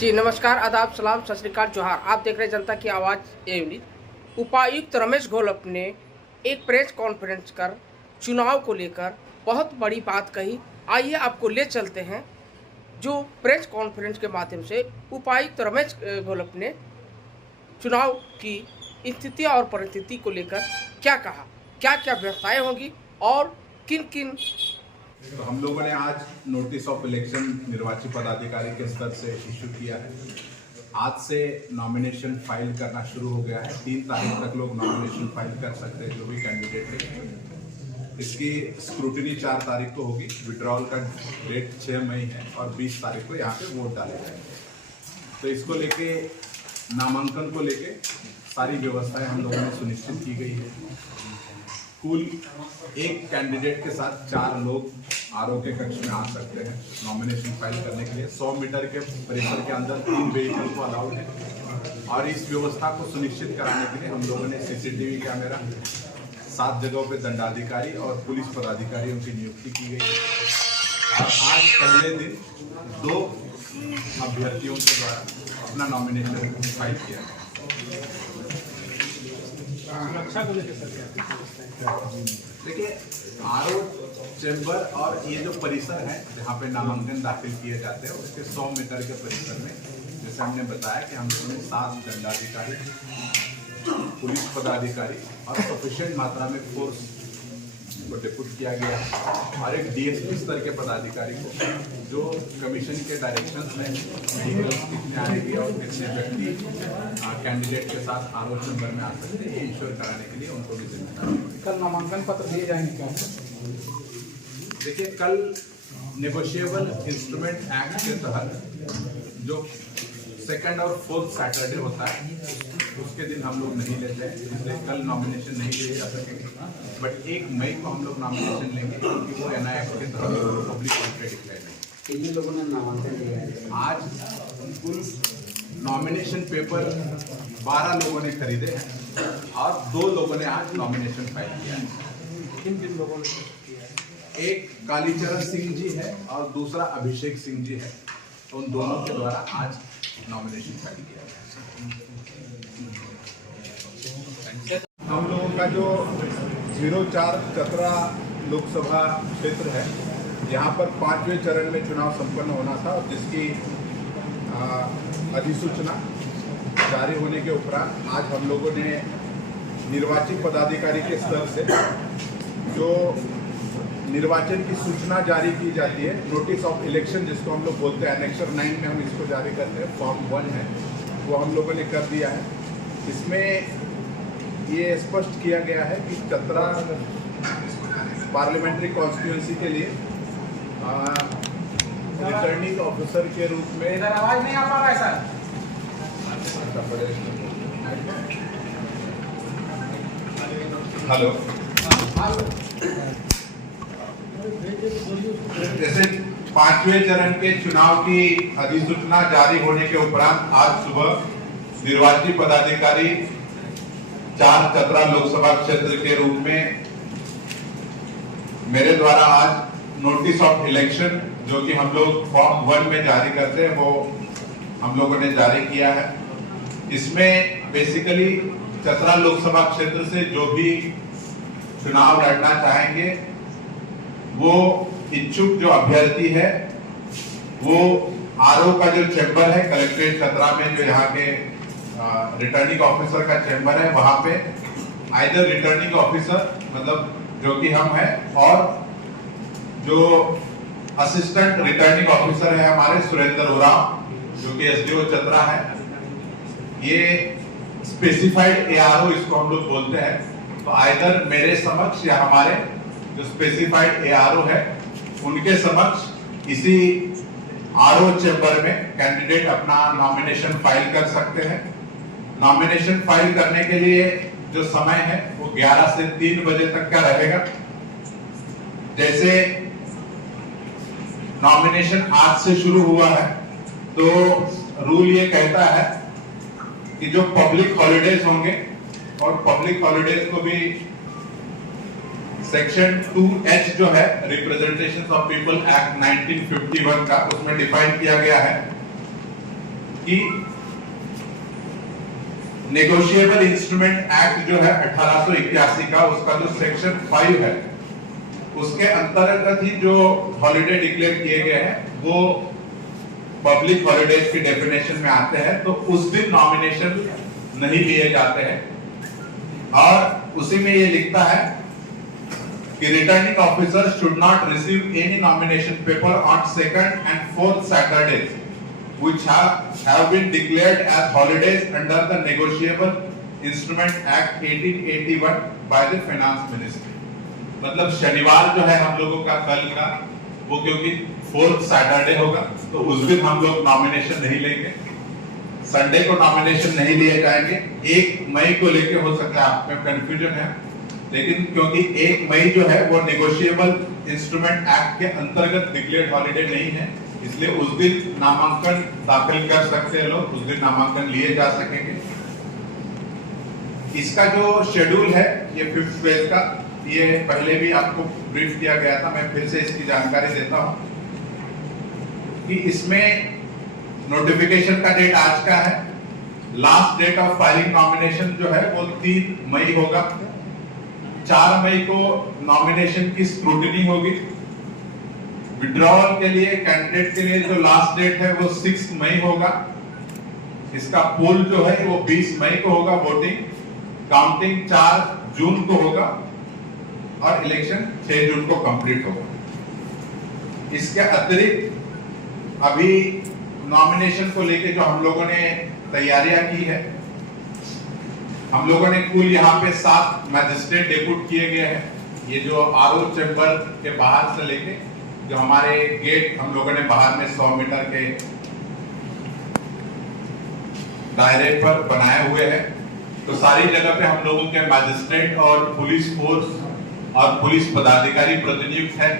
जी नमस्कार, आदाब, सलाम, सत श्री अकाल, जोहार। आप देख रहे हैं जनता की आवाज़ यूनिट। उपायुक्त रमेश घोलप ने एक प्रेस कॉन्फ्रेंस कर चुनाव को लेकर बहुत बड़ी बात कही। आइए आपको ले चलते हैं जो प्रेस कॉन्फ्रेंस के माध्यम से उपायुक्त रमेश घोलप ने चुनाव की स्थिति और परिस्थिति को लेकर क्या कहा, क्या क्या व्यवस्थाएं होंगी और किन किन। तो हम लोगों ने आज नोटिस ऑफ इलेक्शन निर्वाचित पदाधिकारी के स्तर से इशू किया है। आज से नॉमिनेशन फाइल करना शुरू हो गया है। 3 तारीख तक लोग नॉमिनेशन फाइल कर सकते हैं, जो भी कैंडिडेट है। इसकी स्क्रूटिनी 4 तारीख को होगी। विड्रॉल का डेट 6 मई है और 20 तारीख को यहाँ पे वोट डाले जाएंगे। तो इसको लेके नामांकन को लेके सारी व्यवस्थाएं हम लोगों ने सुनिश्चित की गई है। कुल एक कैंडिडेट के साथ 4 लोग आरओ के कक्ष में आ सकते हैं नॉमिनेशन फाइल करने के लिए। 100 मीटर के परिसर के अंदर 3 व्हीकल को अलाउड है। और इस व्यवस्था को सुनिश्चित कराने के लिए हम लोगों ने सीसीटीवी कैमरा 7 जगहों पे दंडाधिकारी और पुलिस पदाधिकारियों की नियुक्ति की गई है। और आज पहले दिन 2 अभ्यर्थियों के द्वारा अपना नॉमिनेशन फाइल किया गया। सुरक्षा को लेकर सर देखिए, आरओ चैम्बर और ये जो परिसर है जहाँ पे नामांकन दाखिल किए जाते हैं, उसके 100 मीटर के परिसर में जैसे हमने बताया कि हम लोगों ने 7 दंडाधिकारी, पुलिस पदाधिकारी और सफिशिएंट मात्रा में फोर्स को डिप्यूट किया गया है। और एक डीएसपी स्तर के पदाधिकारी को जो कमीशन के डायरेक्शंस में कितने आएंगे और कितने व्यक्ति कैंडिडेट के साथ आरओ चैम्बर में आ सकते हैं, ये इंश्योर कराने के लिए उनको भी जिम्मेदारी होगी। कल नामांकन पत्र दिए जाएंगे क्या? देखिए, कल नेगोशिएबल इंस्ट्रूमेंट एक्ट के तहत जो 2nd और 4th सैटरडे होता है उसके दिन हम लोग नहीं लेते हैं, इसलिए कल नॉमिनेशन नहीं लिए जा सकेंगे। बट 1 मई को हम लोग नॉमिनेशन लेंगे क्योंकि वो एनआई एक्ट के तहत पब्लिक हॉलिडे डिक्लेयर है। कितने लोगों ने नामांकन दिया है? आज कुल नॉमिनेशन पेपर 12 लोगों ने खरीदे हैं और 2 लोगों ने आज नॉमिनेशन फाइल किया है। किन लोगों ने किया है? एक कालीचरण सिंह जी है और दूसरा अभिषेक सिंह जी है। तो उन दोनों के द्वारा आज नॉमिनेशन फाइल किया गया। हम लोगों का जो 04 चतरा लोकसभा क्षेत्र है, यहाँ पर 5वें चरण में चुनाव संपन्न होना था, जिसकी अधिसूचना जारी होने के उपरांत आज हम लोगों ने निर्वाचित पदाधिकारी के स्तर से जो निर्वाचन की सूचना जारी की जाती है, नोटिस ऑफ इलेक्शन जिसको हम लोग बोलते हैं, एनेक्सर 9 में हम इसको जारी करते हैं, फॉर्म 1 है, वो हम लोगों ने कर दिया है। इसमें ये स्पष्ट किया गया है कि चतरा पार्लियामेंट्री कॉन्स्टिट्यूंसी के लिए रिटर्निंग ऑफिसर के रूप में इधर आवाज नहीं आ पा रहा है सर। हेलो, जैसे 5वें चरण के चुनाव की अधिसूचना जारी होने के उपरांत आज सुबह निर्वाचित पदाधिकारी 4 चतरा लोकसभा क्षेत्र के रूप में मेरे द्वारा आज नोटिस ऑफ इलेक्शन, जो कि हम लोग फॉर्म 1 में जारी करते हैं, वो हम लोगों ने जारी किया है। इसमें बेसिकली चतरा लोकसभा क्षेत्र से जो भी चुनाव लड़ना चाहेंगे, वो इच्छुक जो अभ्यर्थी है वो आरओ का जो चैम्बर है कलेक्ट्रेट चतरा में, जो यहाँ के रिटर्निंग ऑफिसर का चैम्बर है, वहां पे आइदर रिटर्निंग ऑफिसर मतलब जो कि हम हैं, और जो असिस्टेंट रिटर्निंग ऑफिसर है हमारे सुरेंद्र उराव, जो कि एसडीओ चतरा है, ये स्पेसिफाइड एआरओ इसको हम लोग बोलते हैं। तो आइदर मेरे समक्ष या हमारे जो स्पेसिफाइड एआरओ है उनके समक्ष इसी आरओ चैम्बर में कैंडिडेट अपना नॉमिनेशन फाइल कर सकते हैं। नॉमिनेशन फाइल करने के लिए जो समय है वो 11 से 3 बजे तक का रहेगा। जैसे नॉमिनेशन आज से शुरू हुआ है, तो रूल ये कहता है कि जो पब्लिक हॉलिडेज होंगे, और पब्लिक हॉलिडेज को भी सेक्शन 2H जो है रिप्रेजेंटेशन ऑफ पीपल एक्ट 1951 का, उसमें डिफाइन किया गया है कि नेगोशिएबल इंस्ट्रूमेंट एक्ट जो है 1881 का, उसका जो सेक्शन 5 है, उसके अंतर्गत ही जो हॉलिडे डिक्लेयर किए गए हैं वो पब्लिक हॉलिडेज की डेफिनेशन में आते हैं। तो उस दिन नॉमिनेशन नहीं लिए जाते हैं। और उसी में ये लिखता है कि returning officer should not receive any nomination paper on 2nd and 4th Saturdays which have been declared as holidays under the Negotiable Instrument Act 1881 by the Finance Ministry। मतलब शनिवार जो है हम लोगों का कल का, वो क्योंकि 4th Saturday होगा तो उस दिन हम लोग नॉमिनेशन नहीं लेंगे, संडे को नॉमिनेशन नहीं लिए जाएंगे। 1 मई को लेके हो सकता है आप में कंफ्यूजन है, लेकिन क्योंकि 1 मई जो है वो नेगोशिएबल इंस्ट्रूमेंट एक्ट के अंतर्गत डिक्लेयर्ड हॉलिडे नहीं है, इसलिए उस दिन नामांकन दाखिल कर सकते हैं लोग, उस दिन नामांकन लिए जा सकेंगे। इसका जो शेड्यूल है ये 5th पेज का, ये पहले भी आपको ब्रीफ किया गया था, मैं फिर से इसकी जानकारी देता हूं कि इसमें नोटिफिकेशन का डेट आज का है। Last date of filing nomination जो है वो 3 मई होगा। 4 मई को नॉमिनेशन की स्क्रूटिनी होगी। विड्रॉल के लिए कैंडिडेट के लिए जो लास्ट डेट है वो 6 मई होगा। इसका पोल जो है वो 20 मई को होगा, वोटिंग काउंटिंग 4 जून को होगा और इलेक्शन 6 जून को कंप्लीट होगा। इसके अतिरिक्त अभी नॉमिनेशन को लेके जो हम लोगों ने तैयारियां की है, हम लोगों ने कुल यहाँ पे 7 मैजिस्ट्रेट डेप्यूट किए गए हैं। ये जो आरओ चैम्बर के बाहर से लेके जो हमारे गेट हम लोगों ने बाहर में 100 मीटर के दायरे पर बनाए हुए हैं, तो सारी जगह पे हम लोगों के मैजिस्ट्रेट और पुलिस फोर्स और पुलिस पदाधिकारी प्रतिनियुक्त है।